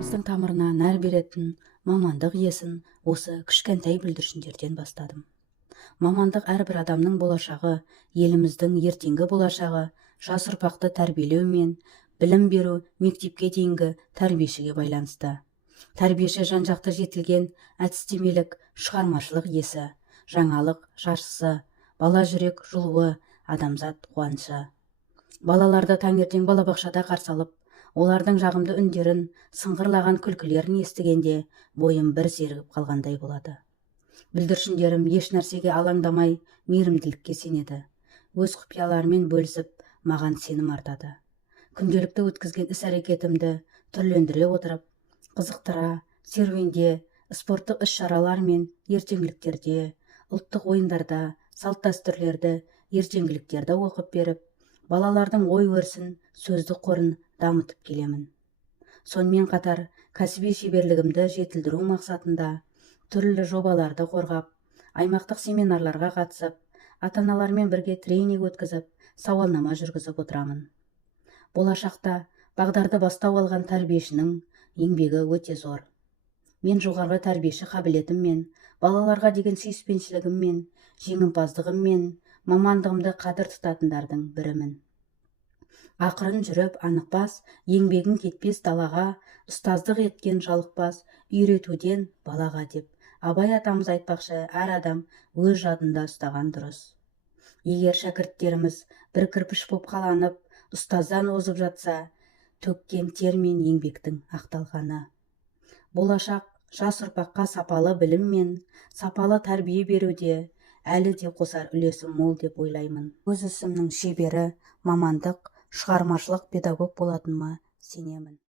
Ұрпағымыздың тамырына нәр беретін мамандық иесін осы кішкентай бүлдіршіндерден бастадым. Мамандық әрбір адамның болашағы, еліміздің ертеңгі болашағы, жас ұрпақты тәрбиелеу мен білім беру мектепке дейінгі тәрбиешіге байланысты. Тәрбиеші жан-жақты жетілген әдістемелік шығармашылық иесі, жаңалық жаршысы, бала жүрек жұлуы, адамзат қуанышы. Балаларды таңертең балабақшада қарсы алып, олардың жағымды үндерін, сыңғырлаған күлкілерін естігенде бойым бір сергіп қалғандай болады. Бүлдіршіндерім еш нәрсеге алаңдамай, мейірімділікке сенеді. Өз құпияларымен бөлісіп, маған сенім артады. Күнделікті өткізген іс-әрекетімді түрлендіре отырып, қызықтыра, серуенде, спорттық іс-шаралар мен ертеңгіліктерде, ұлттық ойындарда, салт-дәстүрлерді, ертеңгіліктерді оқып беріп, балалардың ой-өрісін, сөздік қорын дамытып келемін. Сонымен қатар, кәсіби шеберлігімді жетілдіру мақсатында түрлі жобаларды қорғап, аймақтық семинарларға қатысып, ата-аналармен бірге тренинг өткізіп, сауалнама жүргізіп отырамын. Болашақта бағдарды бастау алған тәрбиешінің еңбегі өте зор. Мен жоғарғы тәрбиеші қабілетіммен, балаларға деген сүйіспеншілігіммен, жеңімпаздығыммен, мамандығымды қадір тұтатындардың бірімін. Ақырын жүріп анықпас, еңбегін кетпес далаға, ұстаздық еткен жалықпас, үйретуден балаға деп. Абай атамыз айтпақшы, әр адам өз жадында ұстаған дұрыс. Егер шәкірттеріміз бір кірпіш боп қаланып, ұстаздан озып жатса, төккен тер мен еңбектің ақталғаны. Болашақ жас ұрпаққа сапалы білім мен сапалы тәрбие беруде әлі де қосар үлесім мол деп ойлаймын. Өз ісімнің шебері, мамандық, шығармашылық педагог болатыныма сенемін.